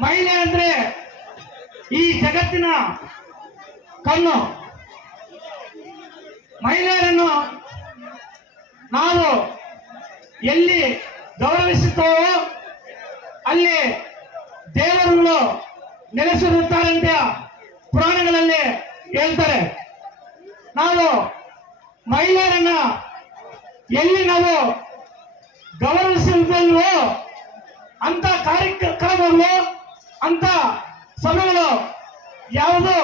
ಮಹಿಳೆ ಅಂದ್ರೆ ಈ ಜಗತ್ತಿನ ಕಣ್ಣು. ಮಹಿಳೆಯರನ್ನು ನಾವು ಎಲ್ಲಿ ಗೌರವಿಸುತ್ತೇವೋ ಅಲ್ಲಿ ದೇವರುಗಳು ನೆಲೆಸಿರುತ್ತಾರಂತೆ ಪುರಾಣಗಳಲ್ಲಿ ಹೇಳ್ತಾರೆ. ನಾವು ಮಹಿಳೆಯರನ್ನ ಎಲ್ಲಿ ನಾವು ಗೌರವಿಸುವುದಲ್ವೋ ಅಂತ ಕಾರ್ಯಕ್ರಮಗಳು ಅಂತ ಸಭೆಗಳು ಯಾವುದು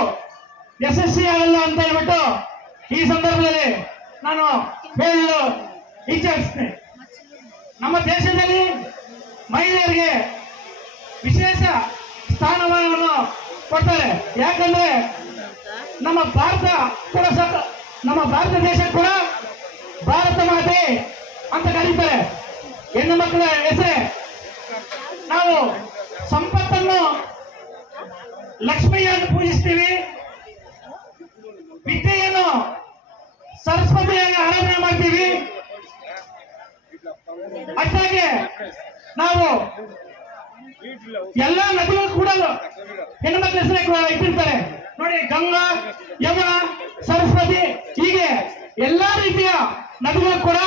ಯಶಸ್ವಿಯಾಗಲ್ಲ ಅಂತ ಹೇಳ್ಬಿಟ್ಟು ಈ ಸಂದರ್ಭದಲ್ಲಿ ನಾನು ಹೇಳಲು ಇಚ್ಛಿಸ್ತೇನೆ ನಮ್ಮ ದೇಶದಲ್ಲಿ ಮಹಿಳೆಯರಿಗೆ ವಿಶೇಷ ಸ್ಥಾನಮಾನವನ್ನು ಕೊಡ್ತಾರೆ. ಯಾಕಂದ್ರೆ ನಮ್ಮ ಭಾರತ ಕೂಡ ಸತ- ನಮ್ಮ ಭಾರತ ದೇಶ ಕೂಡ ಭಾರತ ಮಾತೆ ಅಂತ ಕರೀತಾರೆ. ಹೆಣ್ಣು ಮಕ್ಕಳ ಹೆಸರೇ. ನಾವು ಸಂಪತ್ತನ್ನು ಲಕ್ಷ್ಮಿಯನ್ನು ಪೂಜಿಸ್ತೀವಿ. ವಿದ್ಯೆಯನ್ನು ಸರಸ್ವತಿಯಾಗಿ ಆರಾಧನೆ ಮಾಡ್ತೀವಿ. ಅಷ್ಟಾಗಿ ನಾವು ಎಲ್ಲ ನದಿಗಳು ಕೂಡ ಹೆಣ್ಮಕ್ಳ ಹೆಸರೇ ಇಟ್ಟಿರ್ತಾರೆ. ನೋಡಿ, ಗಂಗಾ, ಯಮುನಾ, ಸರಸ್ವತಿ, ಹೀಗೆ ಎಲ್ಲಾ ರೀತಿಯ ನದಿಗಳು ಕೂಡ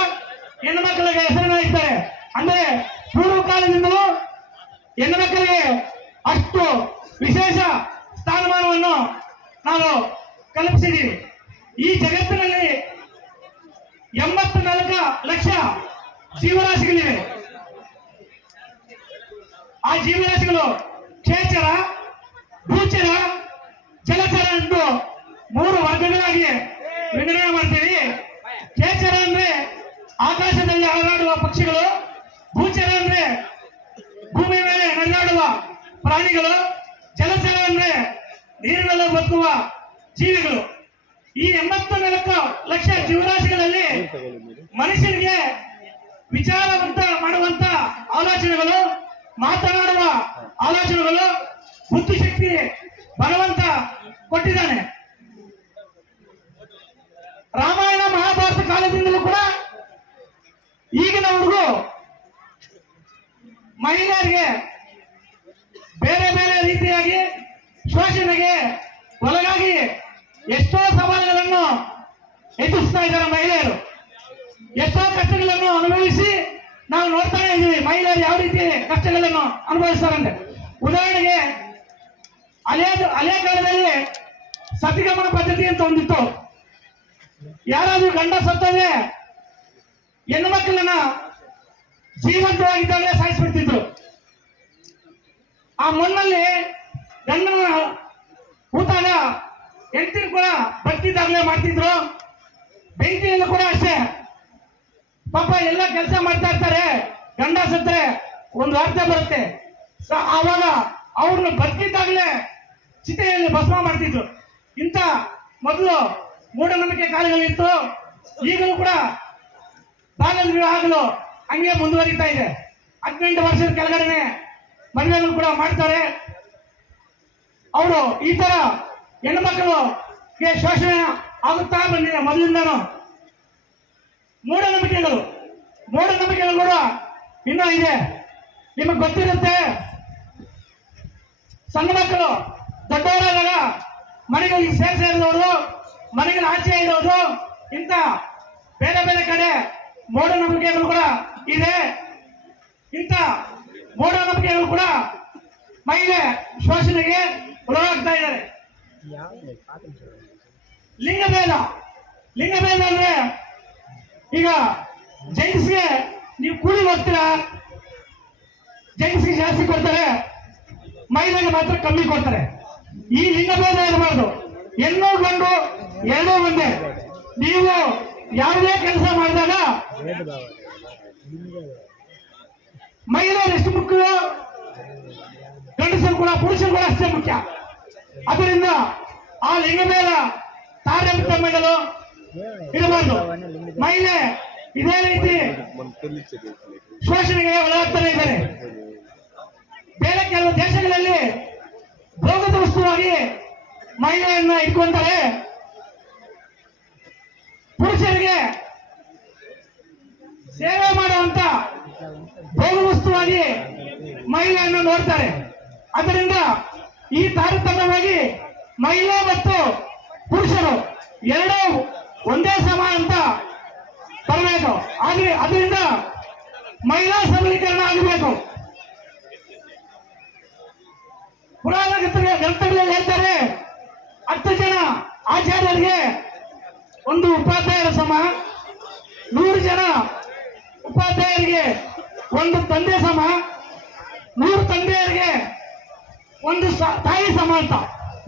ಹೆಣ್ಮಕ್ಳಿಗೆ ಹೆಸರನ್ನ ಇಡ್ತಾರೆ. ಅಂದ್ರೆ ಪೂರ್ವ ಕಾಲದಿಂದಲೂ ಹೆಣ್ಮಕ್ಕಳಿಗೆ ಅಷ್ಟು ವಿಶೇಷ ಸ್ಥಾನಮಾನವನ್ನು ನಾವು ಕಲ್ಪಿಸಿದ್ದೀವಿ. ಈ ಜಗತ್ತಿನಲ್ಲಿ ಎಂಬತ್ತ ನಾಲ್ಕು ಲಕ್ಷ ಜೀವರಾಶಿಗಳಿವೆ. ಆ ಜೀವರಾಶಿಗಳು ಕ್ಷೇಚರ ಭೂಚರ ಜಲಚರ ಎಂದು ಮೂರು ವರ್ಗಗಳಾಗಿ ವಿಂಗಡಣೆ ಮಾಡ್ತೀವಿ. ಕ್ಷೇಚರ ಅಂದ್ರೆ ಆಕಾಶದಲ್ಲಿ ಹಾರಾಡುವ ಪಕ್ಷಿಗಳು ಭೂಚರ ಅಂದ್ರೆ ಭೂಮಿ ಮೇಲೆ ನಡೆದಾಡುವ ಪ್ರಾಣಿಗಳು, ಜಲಚರ ಅಂದ್ರೆ ನೀರಿನಲ್ಲಿ ಬದುಕುವ ಜೀವಿಗಳು. ಈ ಎಂಬತ್ತು ನಾಲ್ಕು ಲಕ್ಷ ಜೀವರಾಶಿಗಳಲ್ಲಿ ಮನುಷ್ಯನಿಗೆ ವಿಚಾರವಂತ ಮಾಡುವಂತ ಆಲೋಚನೆಗಳು, ಮಾತನಾಡುವ ಆಲೋಚನೆಗಳು ಬುದ್ಧಿಶಕ್ತಿ ಭಗವಂತ ಕೊಟ್ಟಿದ್ದಾನೆ. ರಾಮಾಯಣ ಮಹಾಭಾರತ ಕಾಲದಿಂದಲೂ ಕೂಡ ಈಗಿನವರೆಗೂ ಮಹಿಳೆಯರಿಗೆ ಶೋಷಣೆಗೆ ಒಳಗಾಗಿ ಎಷ್ಟೋ ಸವಾಲುಗಳನ್ನು ಎದುರಿಸ್ತಾ ಇದ್ದಾರೆ ಮಹಿಳೆಯರು. ಎಷ್ಟೋ ಕಷ್ಟಗಳನ್ನು ಅನುಭವಿಸಿ ನಾವು ನೋಡ್ತಾನೆ ಇದ್ದೀವಿ ಮಹಿಳೆಯರು ಯಾವ ರೀತಿ ಕಷ್ಟಗಳನ್ನು ಅನುಭವಿಸ್ತಾರಂತೆ. ಉದಾಹರಣೆಗೆ ಹಳೆಯ ಹಳೆಯ ಕಾಲದಲ್ಲಿ ಸತಿಗಮನ ಪದ್ಧತಿ ಅಂತ ಒಂದಿತ್ತು. ಯಾರಾದ್ರೂ ಗಂಡ ಸತ್ತೋದ್ರೆ ಹೆಣ್ಣು ಮಕ್ಕಳನ್ನ ಜೀವಂತವಾಗಿದ್ದಾಗಲೇ ಸಾಯಿಸ್ಬಿಡ್ತಿದ್ರು. ಆ ಮಣ್ಣಲ್ಲಿ ಗಂಡನ ಊತಾಗ ಹೆಂಡತಿ ಕೂಡ ಬರ್ತಿದ್ದಾಗಲೇ ಮಾಡ್ತಿದ್ರು. ಬೆಂಕಿಯಲ್ಲೂ ಕೂಡ ಅಷ್ಟೇ. ಪಾಪ ಎಲ್ಲ ಕೆಲಸ ಮಾಡ್ತಾ ಇರ್ತಾರೆ. ಗಂಡ ಸತ್ತರೆ ಒಂದು ವಾರ್ತೆ ಬರುತ್ತೆ. ಸೊ ಆವಾಗ ಅವ್ರನ್ನ ಬದುಕಿದ್ದಾಗಲೇ ಚಿತೆಯಲ್ಲಿ ಭಸ್ಮ ಮಾಡ್ತಿದ್ರು. ಇಂಥ ಮೊದಲು ಮೂಢನಂಬಿಕೆ ಕಾಲಗಳಿತ್ತು. ಈಗಲೂ ಕೂಡ ಬಾಲ್ಯ ವಿವಾಹಗಳು ಹಂಗೆ ಮುಂದುವರಿತಾ ಇದೆ. ಹದಿನೆಂಟು ವರ್ಷದ ಕೆಳಗಡೆನೆ ಮದುವೆಗಳು ಕೂಡ ಮಾಡ್ತಾರೆ. ಅವರು ಈ ತರ ಹೆಣ್ಮಕ್ಳಿಗೆ ಶೋಷಣೆ ಆಗುತ್ತಾ ಬಂದಿದೆ ಮೊದಲಿಂದನೂ. ಮೂಢನಂಬಿಕೆಗಳು ಮೂಢನಂಬಿಕೆಗಳು ಕೂಡ ಇನ್ನೂ ಇದೆ. ನಿಮಗೆ ಗೊತ್ತಿರುತ್ತೆ, ಸಣ್ಣ ಮಕ್ಕಳು, ದೊಡ್ಡವರಾದಾಗ ಮನೆಗಳಿಗೆ ಸೇರ್ ಸೇರಿದವರು ಮನೆಗಳ ಆಚೆ ಇರೋದು, ಇಂಥ ಬೇರೆ ಬೇರೆ ಕಡೆ ಮೂಢನಂಬಿಕೆಗಳು ಕೂಡ ಇದೆ. ಇಂಥ ಮೂಢನಂಬಿಕೆಗಳು ಕೂಡ ಮಹಿಳೆ ಶೋಷಣೆಗೆ ಒಳಗಾಗ್ತಾ ಇದ್ದಾರೆ. ಲಿಂಗಭೇದ. ಲಿಂಗಭೇದ ಅಂದ್ರೆ ಈಗ ಜೈನ್ಸ್ಗೆ ನೀವು ಕೂಲಿ ಹೋಗ್ತೀರಾ ಜೆಂಟ್ಸ್ಗೆ ಜಾಸ್ತಿ ಕೊಡ್ತಾರೆ ಮಹಿಳೆಗೆ ಮಾತ್ರ ಕಮ್ಮಿ ಕೊಡ್ತಾರೆ. ಈ ಲಿಂಗಭೇದ ಇರಬಾರ್ದು. ಹೆಣ್ಣು ಗಂಡು ಎರಡೂ ಒಂದೇ ನೀವು ಯಾವುದೇ ಕೆಲಸ ಮಾಡಿದಾಗ ಮಹಿಳೆಯರು ಎಷ್ಟು ಮುಖ್ಯವೋ ಗಂಡಸರು ಕೂಡ, ಪುರುಷರು ಕೂಡ ಅಷ್ಟೇ ಮುಖ್ಯ. ಅದರಿಂದ ಆ ಲಿಂಗಭೇದ ತಾರತಮ್ಯಗಳು ಇರಬಾರ್ದು. ಮಹಿಳೆ ಇದೇ ರೀತಿ ಶೋಷಣೆಗೆ ಒಳಗಾಗ್ತಾನೆ ಇದ್ದಾರೆ. ಬೇರೆ ಕೆಲವು ದೇಶಗಳಲ್ಲಿ ಭೋಗದ ವಸ್ತುವಾಗಿ ಮಹಿಳೆಯನ್ನ ಇಟ್ಕೊಂತಾರೆ. ಪುರುಷರಿಗೆ ಸೇವೆ ಮಾಡುವಂತ ಭೋಗ ವಸ್ತುವಾಗಿ ಮಹಿಳೆಯನ್ನು ನೋಡ್ತಾರೆ. ಅದರಿಂದ ಈ ತಾರತಮ್ಯವಾಗಿ ಮಹಿಳಾ ಮತ್ತು ಪುರುಷರು ಎರಡೂ ಒಂದೇ ಸಮ ಅಂತ ಬರಬೇಕು. ಆದ್ರೆ ಅದರಿಂದ ಮಹಿಳಾ ಸಬಲೀಕರಣ ಆಗಬೇಕು. ಪುರಾಣ ಗ್ರಂಥ- ಗ್ರಂಥಗಳಲ್ಲಿ ಹೇಳ್ತಾರೆ, ಹತ್ತು ಜನ ಆಚಾರ್ಯರಿಗೆ ಒಂದು ಉಪಾಧ್ಯಾಯರ ಸಮ, ನೂರು ಜನ ಉಪಾಧ್ಯಾಯರಿಗೆ ಒಂದು ತಂದೆ ಸಮ, ನೂರು ತಂದೆಯರಿಗೆ ಒಂದು ತಾಯಿ ಸಮ ಅಂತ.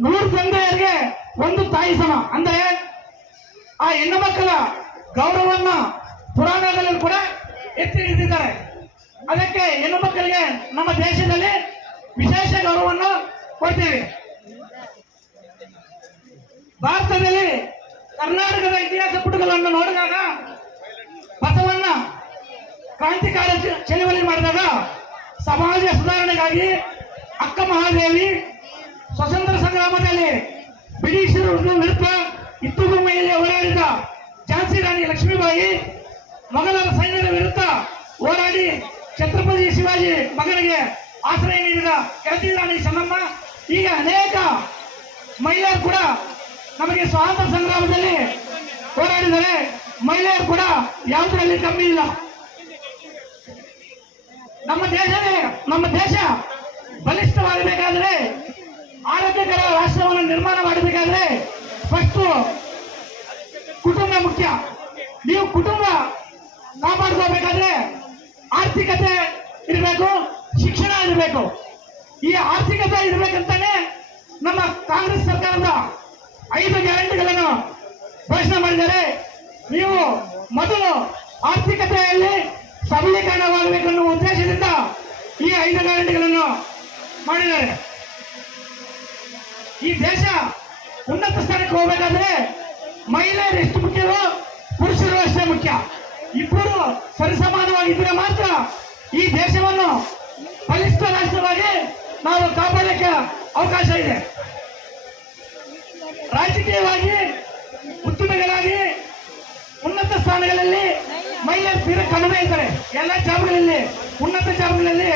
ನೂರು ತಂದೆಯರಿಗೆ ಒಂದು ತಾಯಿ ಸಮ. ಅಂದ್ರೆ ಆ ಹೆಣ್ಣು ಮಕ್ಕಳ ಗೌರವವನ್ನ ಪುರಾಣಗಳಲ್ಲಿ ಕೂಡ ಎತ್ತಿ ಹಿಡಿದಿದ್ದಾರೆ. ಅದಕ್ಕೆ ಹೆಣ್ಣು ಮಕ್ಕಳಿಗೆ ನಮ್ಮ ದೇಶದಲ್ಲಿ ವಿಶೇಷ ಗೌರವವನ್ನು ಕೊಡ್ತೀವಿ. ಭಾರತದಲ್ಲಿ ಕರ್ನಾಟಕದ ಇತಿಹಾಸ ಪುಟಗಳನ್ನು ನೋಡಿದಾಗ ಬಸವಣ್ಣ ಕ್ರಾಂತಿಕಾರಿ ಚಳವಳಿ ಮಾಡಿದಾಗ ಸಮಾಜ ಸುಧಾರಣೆಗಾಗಿ ಅಕ್ಕ ಮಹಾದೇವಿ ಸ್ವತಂತ್ರ ಸಂಗ್ರಾಮದಲ್ಲಿ ಬ್ರಿಟಿಷರ ವಿರುದ್ಧ ಇತ್ತುಭೂಮಿಯಲ್ಲಿ ಹೋರಾಡಿದ ಝಾನ್ಸಿ ರಾಣಿ ಲಕ್ಷ್ಮೀಬಾಯಿ, ಮೊಘಲರ ಸೈನ್ಯದ ವಿರುದ್ಧ ಹೋರಾಡಿ ಛತ್ರಪತಿ ಶಿವಾಜಿ ಮಗನಿಗೆ ಆಶ್ರಯ ನೀಡಿದ ಕೆಳದಿ ರಾಣಿ ಚೆನ್ನಮ್ಮ ಈಗ ಅನೇಕ ಮಹಿಳೆಯರು ಕೂಡ ನಮಗೆ ಸ್ವಾತಂತ್ರ್ಯ ಸಂಗ್ರಾಮದಲ್ಲಿ ಹೋರಾಡಿದರೆ ಮಹಿಳೆಯರು ಕೂಡ ಯಾವುದರಲ್ಲಿ ಕಮ್ಮಿ ಇಲ್ಲ. ನಮ್ಮ ದೇಶವೇ ನಮ್ಮ ದೇಶ ಬಲಿಷ್ಠವಾಗಬೇಕಾದ್ರೆ ಆರೋಗ್ಯಕರ ರಾಷ್ಟ್ರವನ್ನು ನಿರ್ಮಾಣ ಮಾಡಬೇಕಾದ್ರೆ ಫಸ್ಟ್ ಕುಟುಂಬ ಮುಖ್ಯ. ನೀವು ಕುಟುಂಬ ಕಾಪಾಡ್ಕೋಬೇಕಾದ್ರೆ ಆರ್ಥಿಕತೆ ಇರಬೇಕು, ಶಿಕ್ಷಣ ಇರಬೇಕು. ಈ ಆರ್ಥಿಕತೆ ಇರಬೇಕಂತಾನೆ ನಮ್ಮ ಕಾಂಗ್ರೆಸ್ ಸರ್ಕಾರದ ಐದು ಗ್ಯಾರಂಟಿಗಳನ್ನು ಘೋಷಣೆ ಮಾಡಿದರೆ ನೀವು ಮೊದಲು ಆರ್ಥಿಕತೆಯಲ್ಲಿ ಸಬಲೀಕರಣವಾಗಬೇಕೆನ್ನುವ ಉದ್ದೇಶದಿಂದ ಈ ಐದು ಗ್ಯಾರಂಟಿಗಳನ್ನು ಮಾಡಿದ್ದಾರೆ. ಈ ದೇಶ ಉನ್ನತ ಸ್ಥಾನಕ್ಕೆ ಹೋಗಬೇಕಾದ್ರೆ ಮಹಿಳೆಯರು ಎಷ್ಟು ಮುಖ್ಯವೋ ಪುರುಷರು ಅಷ್ಟೇ ಮುಖ್ಯ. ಇಬ್ಬರು ಸರಿಸಮಾನವಾಗಿದ್ದರೆ ಮಾತ್ರ ಈ ದೇಶವನ್ನು ಬಲಿಷ್ಠ ರಾಷ್ಟ್ರವಾಗಿ ನಾವು ಕಾಪಾಡಲಿಕ್ಕೆ ಅವಕಾಶ ಇದೆ. ರಾಜಕೀಯವಾಗಿ, ಉದ್ದಿಮೆಗಳಾಗಿ ಉನ್ನತ ಸ್ಥಾನಗಳಲ್ಲಿ ಮಹಿಳೆಯರು ತೀರಾ ಕಡಿಮೆ ಇದ್ದಾರೆ. ಎಲ್ಲ ಜಾಬ್ಗಳಲ್ಲಿ, ಉನ್ನತ ಜಾಬ್ಗಳಲ್ಲಿ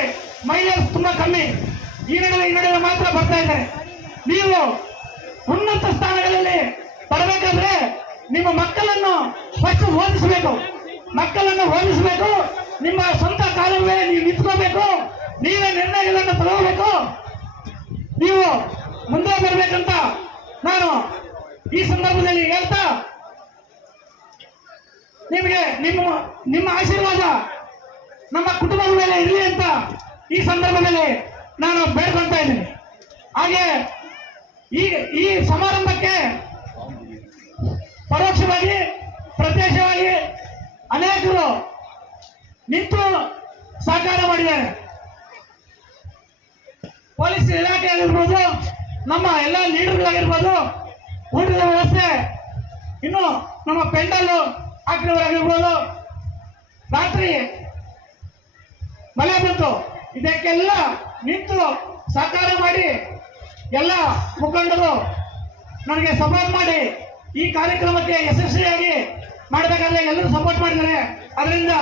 ಮಹಿಳೆಯರು ತುಂಬಾ ಕಮ್ಮಿ. ಈ ನಡುವೆ ಮಾತ್ರ ಬರ್ತಾ ಇದ್ದಾರೆ. ನೀವು ಉನ್ನತ ಸ್ಥಾನಗಳಲ್ಲಿ ಬರಬೇಕಾದ್ರೆ ನಿಮ್ಮ ಮಕ್ಕಳನ್ನು ಫಸ್ಟ್ ಓದಿಸಬೇಕು. ಮಕ್ಕಳನ್ನು ಓದಿಸಬೇಕು. ನಿಮ್ಮ ಸ್ವಂತ ಕಾಲವೇ ನೀವು ನಿಂತ್ಕೋಬೇಕು. ನೀವೇ ನಿರ್ಣಯಗಳನ್ನು ತಗೋಬೇಕು. ನೀವು ಮುಂದೆ ಬರಬೇಕಂತ ನಾನು ಈ ಸಂದರ್ಭದಲ್ಲಿ ಹೇಳ್ತಾ ನಿಮಗೆ ನಿಮ್ಮ ನಿಮ್ಮ ಆಶೀರ್ವಾದ ನಮ್ಮ ಕುಟುಂಬದ ಮೇಲೆ ಇರಲಿ ಅಂತ ಈ ಸಂದರ್ಭದಲ್ಲಿ ನಾನು ಬೇಡ್ಕೊಳ್ತಾ ಇದ್ದೀನಿ. ಹಾಗೆ ಈ ಈ ಸಮಾರಂಭಕ್ಕೆ ಪರೋಕ್ಷವಾಗಿ, ಪ್ರತ್ಯಕ್ಷವಾಗಿ ಅನೇಕರು ನಿಂತು ಸಹಕಾರ ಮಾಡಿದ್ದಾರೆ. ಪೊಲೀಸ್ ಇಲಾಖೆಯಲ್ಲಿರ್ಬೋದು, ನಮ್ಮ ಎಲ್ಲ ಲೀಡರ್ಗಳಾಗಿರ್ಬೋದು, ಊಟದ ವ್ಯವಸ್ಥೆ, ಇನ್ನು ನಮ್ಮ ಪೆಂಡಲ್ ಹಾಕಿದವರಾಗಿರ್ಬೋದು. ರಾತ್ರಿ ಮಳೆ ಬಂತು. ಇದಕ್ಕೆಲ್ಲ ನಿಂತು ಸಹಕಾರ ಮಾಡಿ ಎಲ್ಲ ಮುಖಂಡರು ನನಗೆ ಸಪೋರ್ಟ್ ಮಾಡಿ ಈ ಕಾರ್ಯಕ್ರಮಕ್ಕೆ ಯಶಸ್ವಿಯಾಗಿ ಮಾಡಬೇಕಾದ್ರೆ ಎಲ್ಲರೂ ಸಪೋರ್ಟ್ ಮಾಡಿದ್ದಾರೆ. ಅದರಿಂದ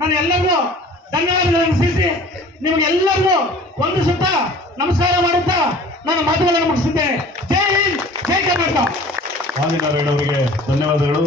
ನಾನು ಎಲ್ಲರಿಗೂ ಧನ್ಯವಾದಗಳನ್ನು ಸಲ್ಲಿಸಿ ನಿಮಗೆಲ್ಲರಿಗೂ ಒಂದು ಸುತ್ತ ನಮಸ್ಕಾರ ಮಾಡುತ್ತಾ ನಾನು ಮಾತುಗಳನ್ನು ಮುಗಿಸುತ್ತೇನೆ. ಜೈ ಹಿಂದ್, ಜೈ ಕರ್ನಾಟಕ. ಧನ್ಯವಾದಗಳು.